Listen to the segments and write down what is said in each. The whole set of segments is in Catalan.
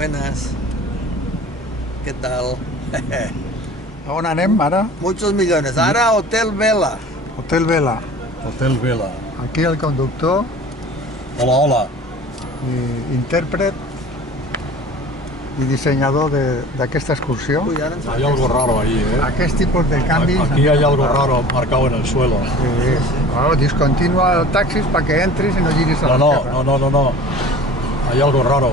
Buenas. ¿Qué tal? A on anem ara? Muchos millones. Ara Hotel Vela. Hotel Vela. Hotel Vela. Aquí el conductor Hola, hola. i intèrpret i dissenyador d'aquesta excursió. Uy, ara ens Hay algo raro ahí, ¿eh? Aquest tipus de canvis... Aquí hay algo raro marcado en el suelo. Sí. Oh, discontinua el taxis para que entris i no giris a l'esquerra. No. Hay algo raro.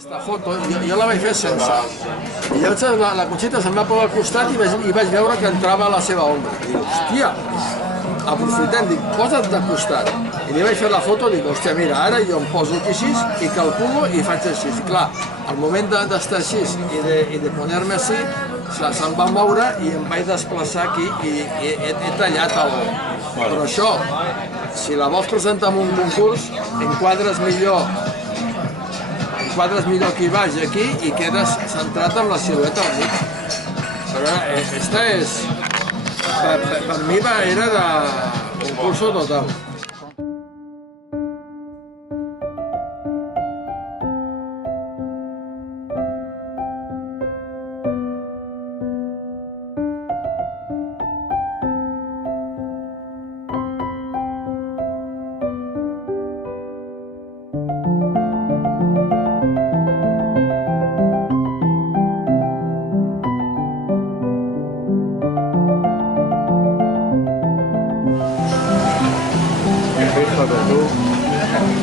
Aquesta foto, jo la vaig fer sense. I llavors la Conxita se'm va posar al costat i vaig veure que entrava a la seva ombra. Dic, hòstia, aprofitem, dic, posa't de costat. I li vaig fer la foto, dic, hòstia, mira, ara jo em poso aquí així i calculo i faig així. Clar, al moment d'estar així i de poner-me així, se'm va moure i em vaig desplaçar aquí i he tallat el... Però això, si la vols presentar en un concurs, enquadres millor aquí baix, aquí, i quedes centrat amb la silueta al mig. Però aquesta és... Per mi era de concurso total.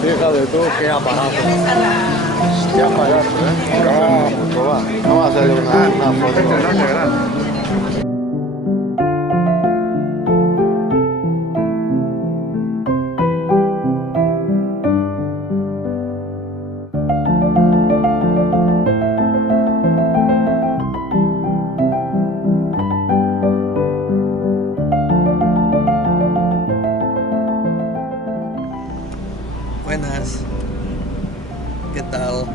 Fíjate tú qué aparato. Qué aparato, ¿eh? No va a ser una foto. Buenas. ¿Qué tal?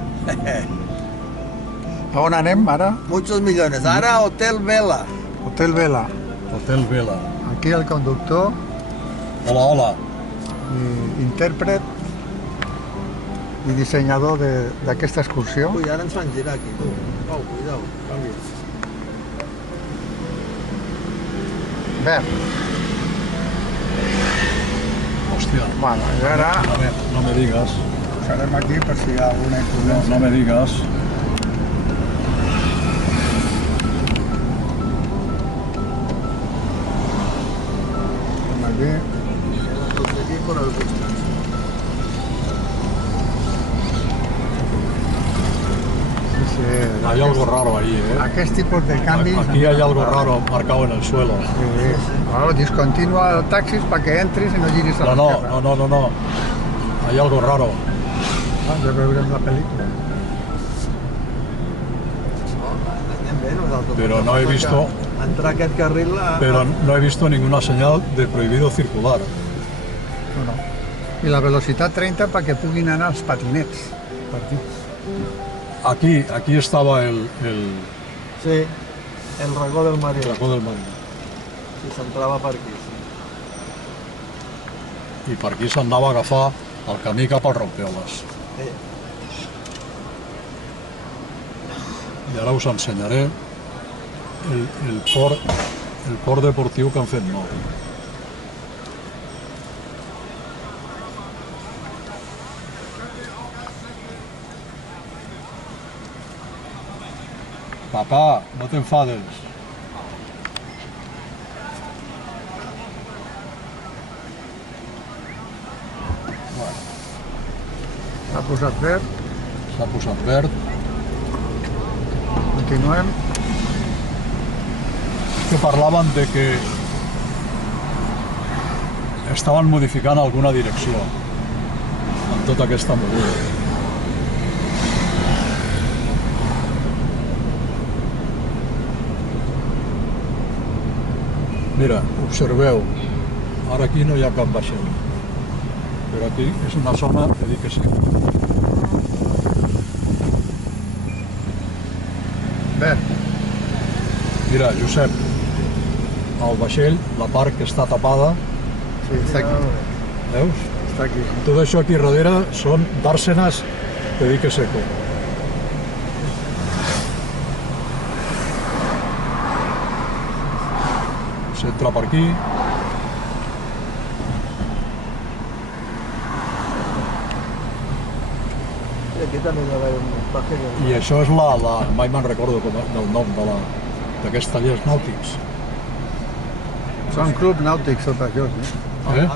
A on anem ara? Muchos millones. Ara Hotel Vela. Hotel Vela. Hotel Vela. Aquí el conductor Hola, hola. i intèrpret i dissenyador d'aquesta excursió. Ui, ara ens fan girar aquí, tu. Oh, cuidao, canvia. Verd. Hostia. Bueno, i ara No me digas. posarem aquí per si hi ha alguna imprudència. No me digas. Aquí. con el Bustas. Sí, Hay algo raro ahí, ¿eh? aquest tipus de canvis... Aquí hay algo raro marcado en el suelo. Sí. Bueno, discontinua el taxis perquè entris i no giris a l'esquerra. No. Hay algo raro. Ah, ja veurem la pel·lícula. Pero no he visto... Entrar aquest carril a... Pero no he visto ninguna señal de prohibido circular. No. I la velocitat 30 perquè puguin anar els patinets. Per aquí. Aquí estaba el Sí, el racó del Marí. Racó del Marí. Si s'entrava per aquí, sí. I per aquí s'anava a agafar el camí cap al Rompeoles. I ara us ensenyaré el port deportiu que han fet nou. Papá, no te enfades. S'ha posat verd, S'ha posat verd. continuem. Que parlaven de que estaven modificant alguna direcció en tota aquesta moguda. Mira, observeu, ara aquí no hi ha cap vaixell, però aquí és una zona que dic que sí. Verd. Mira, Josep, el vaixell, la part que està tapada, Sí, està aquí. veus? Està aquí. Tot això aquí darrere són dàrsenes de dique seco. S'entra per aquí. I aquí també hi ha d'haver un muntatge que... I això és mai me'n recordo del nom d'aquests tallers nàutics. Són clubs nàutics tots aquests, eh? Eh?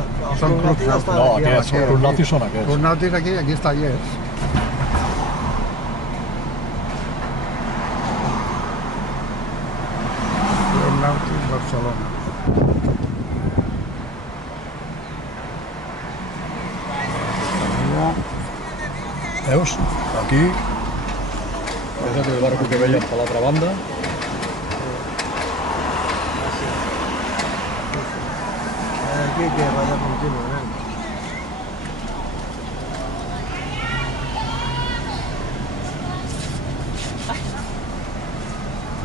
Són clubs nàutics. No, aquests, els clubs nàutics són aquests. Clubs nàutics aquí els tallers. Club nàutic Barcelona. Veus? Aquí és aquell barco que veiem per l'altra banda. Aquí que ratlla contínuament.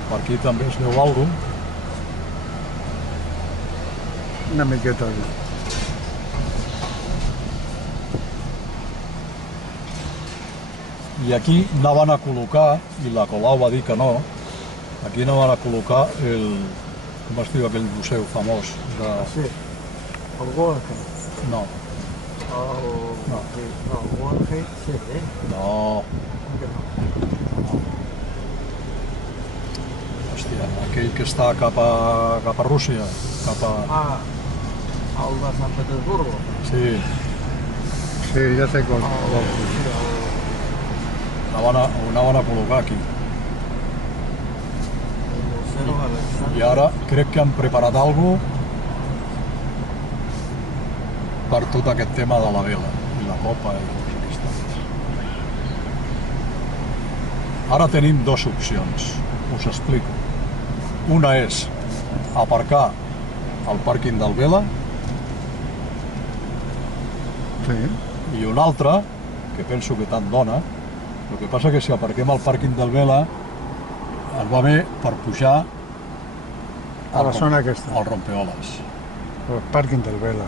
Per aquí també es veu alguna cosa. Una miqueta aquí. I aquí anaven a col·locar, i la Colau va dir que no, aquí anaven a col·locar com es diu aquell museu famós de... Sí. El Guggenheim. No, El Guggenheim, sí. no, Com que no? hòstia, aquell que està cap a Rússia, cap a... Ah, el de Sant Petersburgo. Sí, Sí, ja sé com. ho anaven a col·locar aquí. El Museu Alexandre. I ara crec que han preparat alguna cosa per tot aquest tema de la vela i la copa i tot aquest. Ara tenim dues opcions, us explico. Una és aparcar al pàrquing del Vela Sí. i una altra, que penso que tant dona, el que passa que si aparquem al pàrquing del Vela ens va bé per pujar A la zona aquesta. al Rompeoles. El pàrquing del Vela.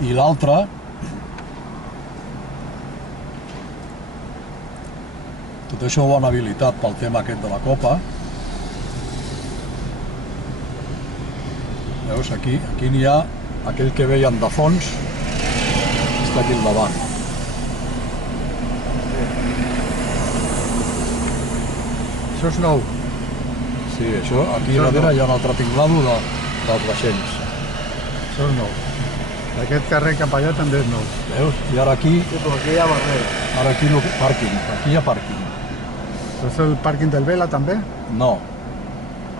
I l'altra, tot això ho han habilitat pel tema aquest de la copa. Veus, aquí n'hi ha aquell que veien de fons, està aquí al davant. Això és nou. Sí, això, aquí darrere hi ha un altre tinglado dels vaixells. Això és nou. Aquest carrer cap allà també és nou. Veus? I ara aquí, Sí, però aquí hi ha barrera. ara aquí no pàrquing, aquí hi ha pàrquing. Això és el pàrquing del Vela també? No,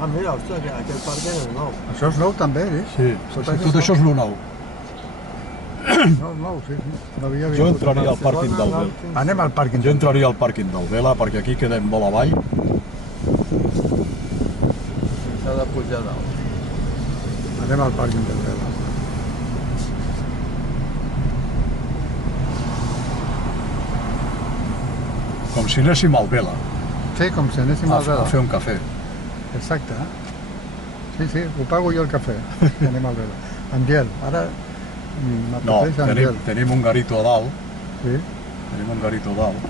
Ah, mira, ostres, aquest pàrquing és nou. Això és nou també, eh? sí, tot això és lo nou. Nou, sí. No havia Jo vingut. entraria al pàrquing del Vela. Anem al pàrquing. Jo entraria al pàrquing del Vela perquè aquí quedem molt avall. S'ha de pujar dalt. Anem al pàrquing del Vela. Com si anéssim al Vela Sí, com si anéssim al a Vela. fer un cafè. Exacte. Sí, sí, ho pago jo el cafè. Anem al Vela. Amb gel. Ara No, m'apeteix amb gel. tenim un garito a dalt, Sí. tenim un garito a dalt.